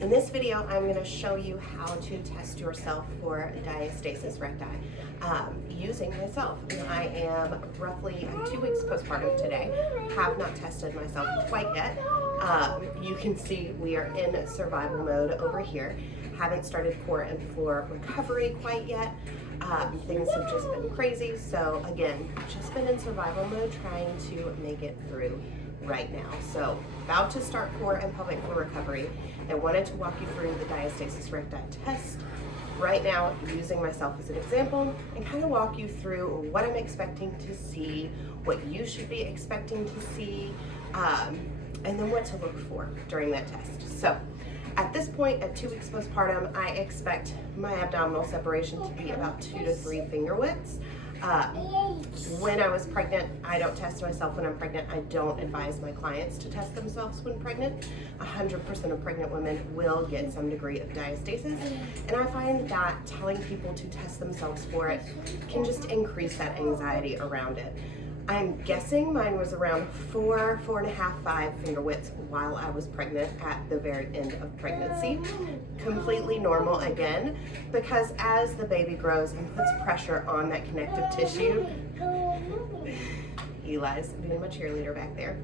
In this video, I'm going to show you how to test yourself for diastasis recti using myself. I am roughly 2 weeks postpartum today. Have not tested myself quite yet. You can see we are in survival mode over here. Haven't started core and floor recovery quite yet. Things have just been crazy. So again, just been in survival mode trying to make it through right now. So about to start core and pelvic floor recovery. I wanted to walk you through the diastasis recti test right now using myself as an example and kind of walk you through what I'm expecting to see, what you should be expecting to see, and then what to look for during that test. So at this point, at 2 weeks postpartum, I expect my abdominal separation to be about 2 to 3 finger widths. When I was pregnant, I don't test myself when I'm pregnant. I don't advise my clients to test themselves when pregnant. 100% of pregnant women will get some degree of diastasis, and I find that telling people to test themselves for it can just increase that anxiety around it. I'm guessing mine was around 4, 4.5, 5 finger widths while I was pregnant at the very end of pregnancy. Completely normal again, because as the baby grows and puts pressure on that connective tissue, Eli's being my cheerleader back there,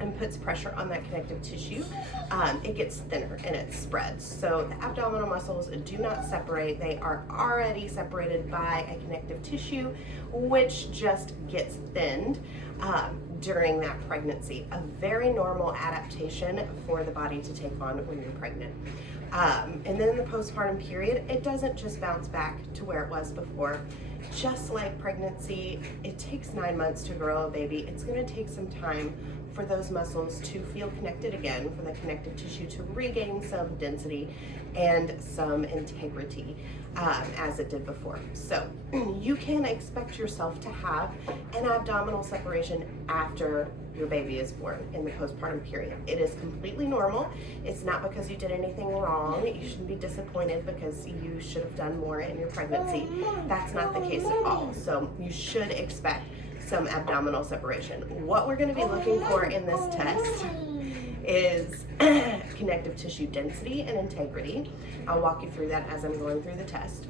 and puts pressure on that connective tissue, it gets thinner and it spreads. So the abdominal muscles do not separate. They are already separated by a connective tissue, which just gets thinned during that pregnancy. A very normal adaptation for the body to take on when you're pregnant. And then in the postpartum period, it doesn't just bounce back to where it was before. Just like pregnancy, it takes 9 months to grow a baby. It's gonna take some time for those muscles to feel connected again, for the connective tissue to regain some density and some integrity as it did before. So you can expect yourself to have an abdominal separation after your baby is born in the postpartum period. It is completely normal. It's not because you did anything wrong. You shouldn't be disappointed because you should have done more in your pregnancy. That's not the case at all. So you should expect some abdominal separation. What we're going to be looking for in this test is connective tissue density and integrity. I'll walk you through that as I'm going through the test.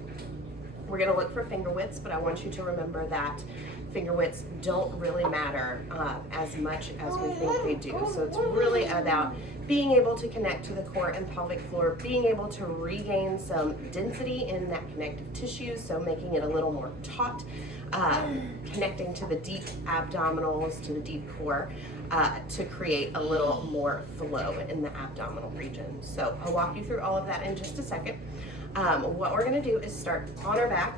We're going to look for finger widths, but I want you to remember that finger widths don't really matter as much as we think they do. So it's really about being able to connect to the core and pelvic floor, being able to regain some density in that connective tissue, so making it a little more taut, connecting to the deep abdominals, to the deep core, to create a little more flow in the abdominal region. So I'll walk you through all of that in just a second. What we're gonna do is start on our back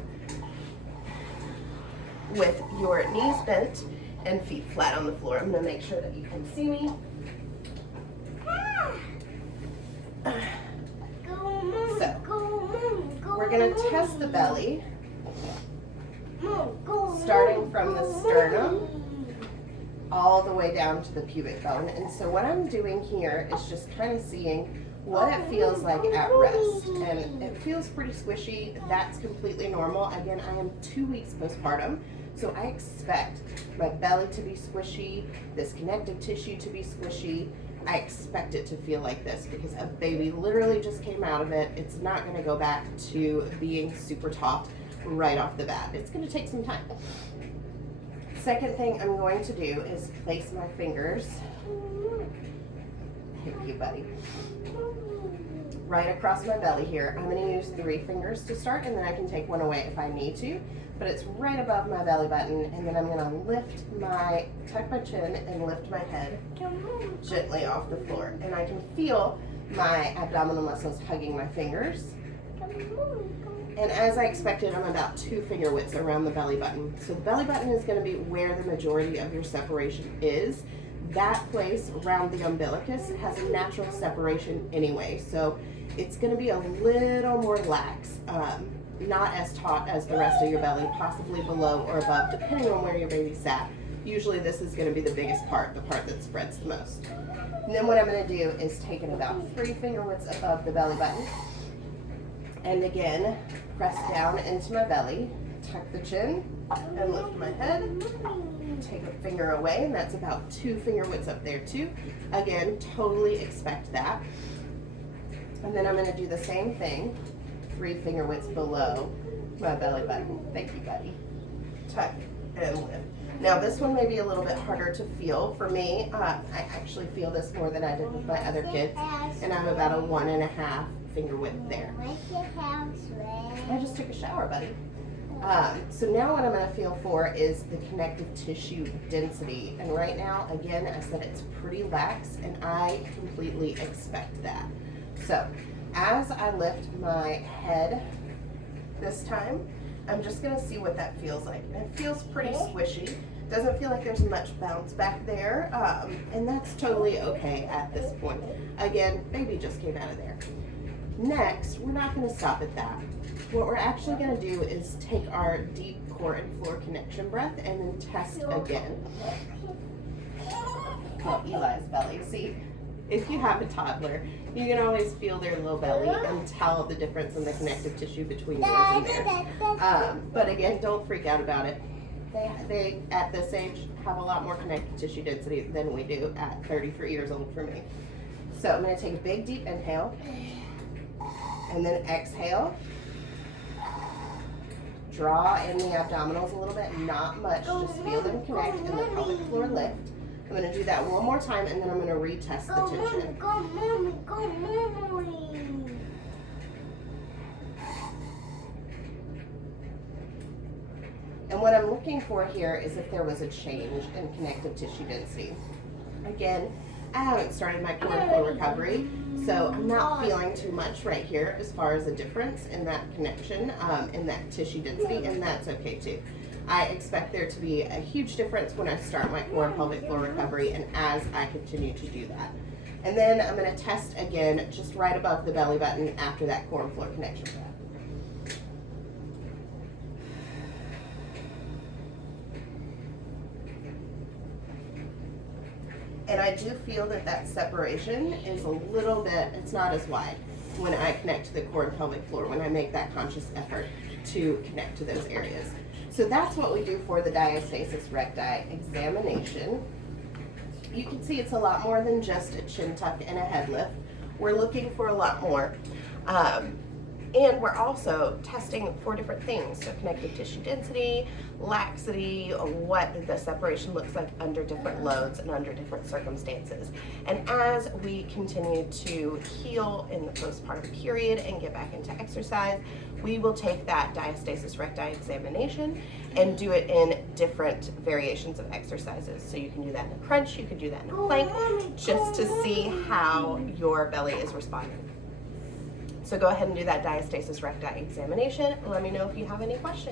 with your knees bent and feet flat on the floor. I'm gonna make sure that you can see me. So, we're gonna test the belly, starting from the sternum all the way down to the pubic bone. And so what I'm doing here is just kind of seeing what it feels like at rest. And it feels pretty squishy. That's completely normal. Again, I am 2 weeks postpartum, so I expect my belly to be squishy, this connective tissue to be squishy. I expect it to feel like this because a baby literally just came out of it. It's not going to go back to being super taut right off the bat. It's going to take some time. Second thing I'm going to do is place my fingers, thank you buddy, right across my belly here. I'm going to use 3 fingers to start, and then I can take one away if I need to, but it's right above my belly button, and then I'm going to tuck my chin and lift my head gently off the floor, and I can feel my abdominal muscles hugging my fingers. And as I expected, I'm about 2 finger widths around the belly button. So the belly button is going to be where the majority of your separation is. That place around the umbilicus has a natural separation anyway. So it's going to be a little more lax, not as taut as the rest of your belly, possibly below or above, depending on where your baby sat. Usually this is going to be the biggest part, the part that spreads the most. And then what I'm going to do is take it about 3 finger widths above the belly button. And again, press down into my belly, tuck the chin, and lift my head. Take a finger away, and that's about 2 finger widths up there too. Again, totally expect that. And then I'm gonna do the same thing, 3 finger widths below my belly button. Thank you, buddy. Tuck and lift. Now this one may be a little bit harder to feel. For me, I actually feel this more than I did with my other kids, and I'm about a 1.5 finger width there. I just took a shower, buddy. So now what I'm going to feel for is the connective tissue density. And right now, again, I said it's pretty lax, and I completely expect that. So as I lift my head this time, I'm just going to see what that feels like. And it feels pretty squishy. Doesn't feel like there's much bounce back there, and that's totally okay at this point. Again, baby just came out of there. Next, we're not going to stop at that. What we're actually going to do is take our deep core and floor connection breath and then test again. Oh, Eli's belly. See, if you have a toddler, you can always feel their little belly and tell the difference in the connective tissue between yours and theirs. But again, don't freak out about it. They at this age have a lot more connective tissue density than we do at 33 years old for me. So I'm going to take a big deep inhale and then exhale. Draw in the abdominals a little bit, not much, just feel them connect, and the pelvic floor lift. I'm going to do that one more time, and then I'm going to retest the tension. Go, mommy, go, mommy. And what I'm looking for here is if there was a change in connective tissue density. Again, I haven't started my core and floor recovery, so I'm not feeling too much right here as far as a difference in that connection, in that tissue density, and that's okay too. I expect there to be a huge difference when I start my core and pelvic floor recovery and as I continue to do that. And then I'm going to test again just right above the belly button after that core and floor connection breath. And I do feel that that separation is a little bit, it's not as wide when I connect to the core and pelvic floor, when I make that conscious effort to connect to those areas. So that's what we do for the Diastasis Recti examination. You can see it's a lot more than just a chin tuck and a head lift. We're looking for a lot more. And we're also testing 4 different things. So connective tissue density, laxity, what the separation looks like under different loads and under different circumstances. And as we continue to heal in the postpartum period and get back into exercise, we will take that Diastasis Recti examination and do it in different variations of exercises. So you can do that in a crunch, you can do that in a plank, just to see how your belly is responding. So go ahead and do that Diastasis Recti examination and let me know if you have any questions.